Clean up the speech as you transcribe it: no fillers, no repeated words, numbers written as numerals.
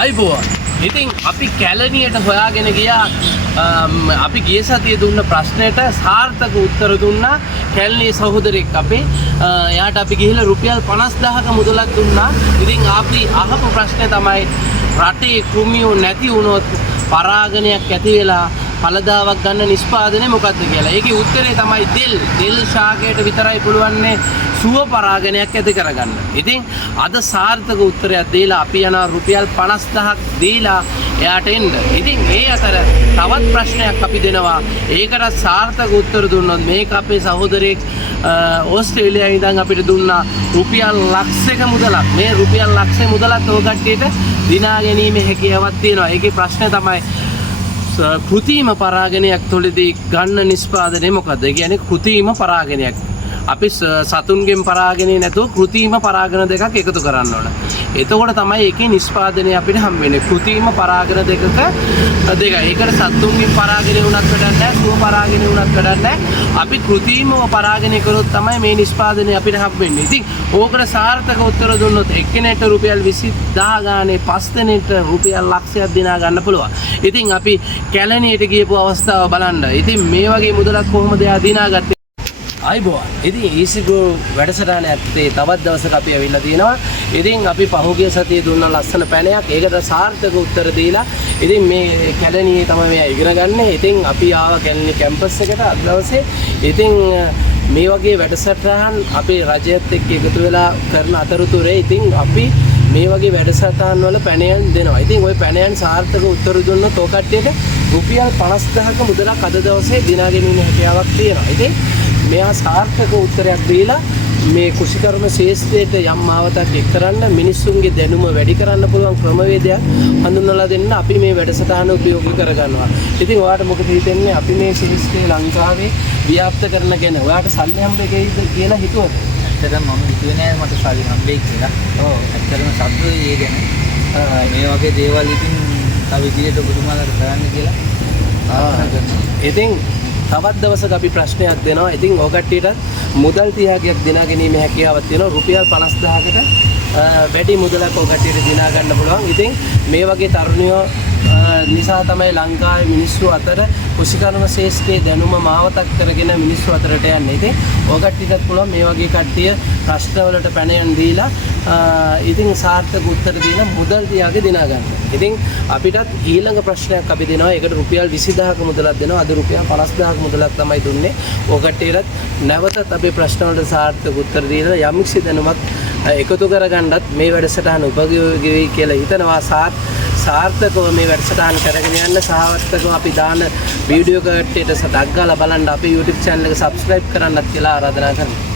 අයිබෝවන්. ඉතින් අපි කැලණියට හොයාගෙන ගියා. අපි ගිය සතියේ දුන්න ප්‍රශ්නෙට සාර්ථක උත්තර දුන්නා කැලණියේ සහෝදරෙක් අපේ. එයාට අපි ගිහිල්ලා රුපියල් 50000ක මුදලක් දුන්නා. ඉතින් අපි අහපු ප්‍රශ්නේ තමයි රටේ කෘමියෝ නැති වුණොත් පරාගණයක් ඇති වෙලා පළදාවක් ගන්න නිෂ්පාදනය මොකක්ද කියලා. ඒකේ උත්තරේ තමයි තෙල් ශාකයට විතරයි පුළුවන්නේ සුව පරාගණයක් ඇති කරගන්න. ඉතින් අද සාර්ථක උත්තරයක් දීලා අපි යනවා රුපියල් 50000ක් දීලා එයාට එන්න. ඉතින් ඒ අතර තවත් ප්‍රශ්නයක් අපි දෙනවා. ඒකට සාර්ථක උත්තර දුන්නොත් මේක අපේ සහෝදරයෙක් ඕස්ට්‍රේලියාවේ ඉඳන් අපිට දුන්නා රුපියල් ලක්ෂයක මුදලක්. මේ රුපියල් ලක්ෂය මුදලත් ඔය කට්ටියට දිනා ගැනීමේ හැකියාවක් තියෙනවා. ඒකේ ප්‍රශ්නේ තමයි කෘතිම පරාගණයක් තුළදී ගන්න නිෂ්පාදනය මොකද්ද? ඒ කියන්නේ කෘතිම පරාගණයක්. අපි සතුන්ගෙන් පරාගණේ නැතුව කෘතිම පරාගණ දෙකක් එකතු කරන්න ඕන. එතකොට තමයි ඒකේ නිෂ්පාදනය අපිට හම් වෙන්නේ. කෘතිම පරාගණ දෙකක දෙකයි. ඒකට සතුන්ගෙන් පරාගණේ වුණත් වැඩක් නැහැ, සුව පරාගණේ වුණත් වැඩක් නැහැ. අපි කෘතිමව පරාගණය කරොත් තමයි මේ නිෂ්පාදනය අපිට හම් වෙන්නේ. ඉතින් ඕකට සාර්ථක උත්තර දුන්නොත් එක්කෙනෙක්ට රුපියල් 20000 ගානේ 5 දෙනෙක්ට රුපියල් ලක්ෂයක් දිනා ගන්න පුළුවන්. ඉතින් අපි කැලණියට ගියපු අවස්ථාව බලන්න. ඉතින් මේ වගේ මුදලක් කොහොමද එයා දිනාගත්තේ? අයිබෝවන්. ඉතින් ඊසිගෝ වැඩසටහන ඇත්තේ තවත් දවසක අපි ඇවිල්ලා තියෙනවා. ඉතින් අපි පහුගිය සතියේ දුන්න ලස්සන පැනයක්. ඒකට සාර්ථක උත්තර දීලා ඉතින් මේ කැලණියේ තමයි මේ ඉගෙන ගන්න. ඉතින් අපි ආව කැලණි කැම්පස් එකට අද දවසේ. ඉතින් මේ වගේ වැඩසටහන් අපේ රජයත් එක්ක එකතු වෙලා කරන අතරතුරේ ඉතින් අපි මේ වගේ වැඩසටහන් වල පැනයන් දෙනවා. ඉතින් ওই පැනයන් සාර්ථක උත්තර දුන්නොත් ඔය කට්ටියට රුපියල් 50000ක මුදලක් අද දවසේ දිනා ගැනීමේ හැකියාවක් තියෙනවා. ඉතින් මෙයා සාර්ථක උත්තරයක් දීලා මේ කුෂිකර්ම ශේෂ්ත්‍රයට යම් මාවතක් එක් කරන්න මිනිස්සුන්ගේ දැනුම වැඩි කරන්න පුළුවන් ක්‍රමවේදයක් හඳුන්වලා දෙන්න අපි මේ වැඩසටහන උපයෝගී කරගන්නවා. ඉතින් ඔයාලට මොකද හිතෙන්නේ අපි මේ ශේෂ්ත්‍රය ලංකාවේ ව්‍යාප්ත කරන ගැන? ඔයාලට සල්ලි හම්බෙකයිද කියලා හිතුවද? ඇත්තටම මම හිතුවේ නෑ මට සල්ලි හම්බෙයි කියලා. ඔව් ඇත්තටම සතුටුයි ඒ ගැන. මේ වගේ දේවල් ඉතින් තව ඉදිරියට ඔබතුමාලාට කරන්න කියලා. ඉතින් තවත් දවසක අපි ප්‍රශ්නයක් දෙනවා. ඉතින් ඔය කට්ටියට මුදල් 30ක් දිනා ගැනීමේ හැකියාවක් තියෙනවා. රුපියල් 50000කට වැඩි මුදලක් ඔය කට්ටියට දිනා ගන්න පුළුවන්. ඉතින් මේ වගේ තරුණියෝ නිසා තමයි ලංකාවේ මිනිස්සු අතර කුෂිකර්ම ශේෂ්ත්‍රයේ දැනුම මාවතක් කරගෙන මිනිස්සු අතරට යන්නේ. ඉතින් ඔය කට්ටියටත් පුළුවන් මේ වගේ කට්ටිය ප්‍රශ්නවලට පැනයන් දීලා ඉතින් සාර්ථක උත්තර දීලා මුදල් 30ක දිනා ගන්න. ඉතින් අපිටත් ඊළඟ ප්‍රශ්නයක් අපි දෙනවා. ඒකට රුපියල් 20000ක මුදලක් දෙනවා. අද රුපියල් 50000ක මුදලක් තමයි දුන්නේ. ඔය කට්ටියටත් නැවතත් අපේ ප්‍රශ්න වලට සාර්ථක උත්තර දීලා යම්කිසි දැනුමක් එකතු කරගන්නත් මේ වැඩසටහන උපයෝගී වෙයි කියලා හිතනවා. සාර්ථකව මේ වැඩසටහන කරගෙන යන්න සහවර්තකව අපි දාන වීඩියෝ කට්ටියට සටක් ගාලා බලන්න අපේ YouTube channel එක subscribe කරන්නත් කියලා ආරාධනා කරනවා.